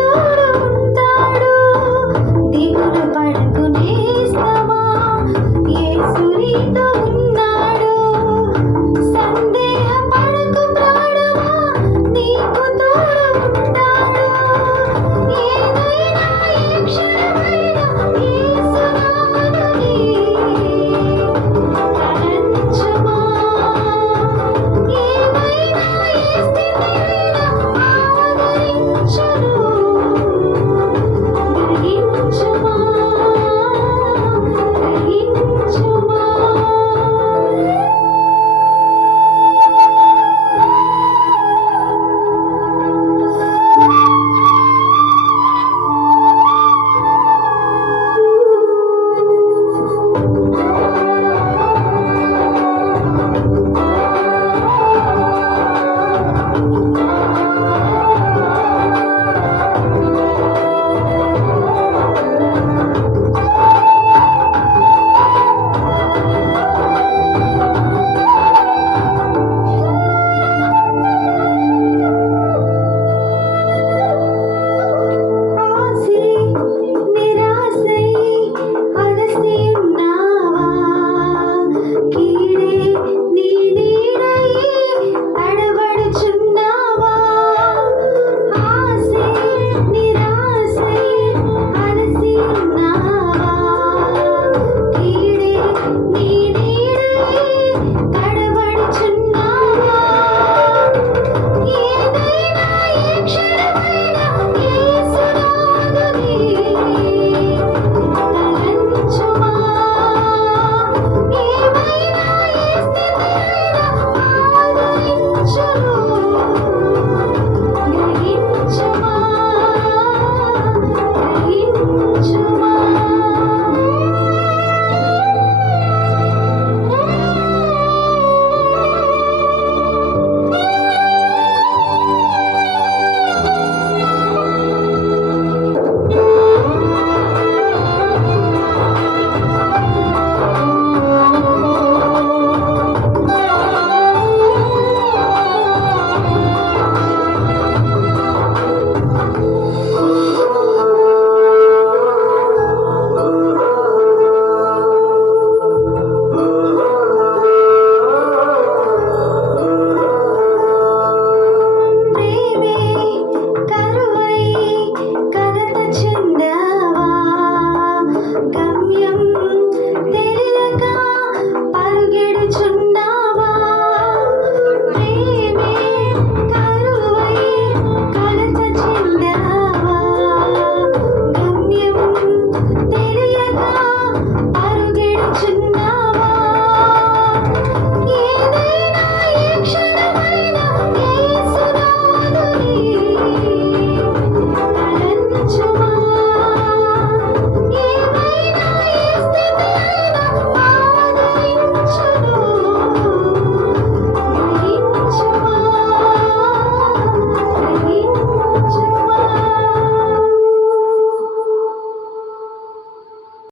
తోడు